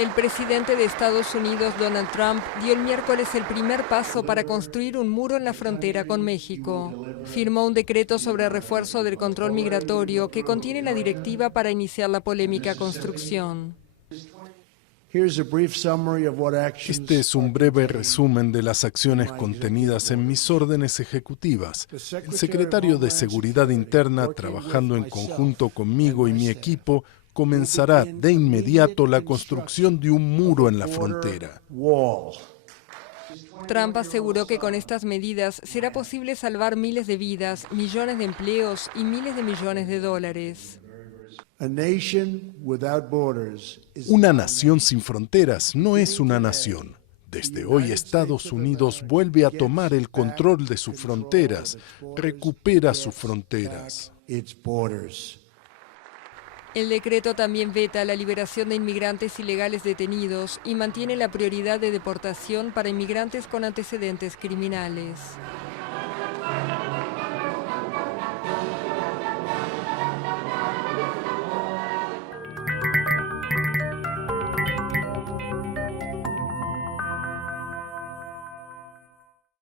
El presidente de Estados Unidos, Donald Trump, dio el miércoles el primer paso para construir un muro en la frontera con México. Firmó un decreto sobre refuerzo del control migratorio que contiene la directiva para iniciar la polémica construcción. Este es un breve resumen de las acciones contenidas en mis órdenes ejecutivas. El secretario de Seguridad Interna, trabajando en conjunto conmigo y mi equipo, comenzará de inmediato la construcción de un muro en la frontera. Trump aseguró que con estas medidas será posible salvar miles de vidas, millones de empleos y miles de millones de dólares. Una nación sin fronteras no es una nación. Desde hoy Estados Unidos vuelve a tomar el control de sus fronteras, recupera sus fronteras. El decreto también veta la liberación de inmigrantes ilegales detenidos y mantiene la prioridad de deportación para inmigrantes con antecedentes criminales.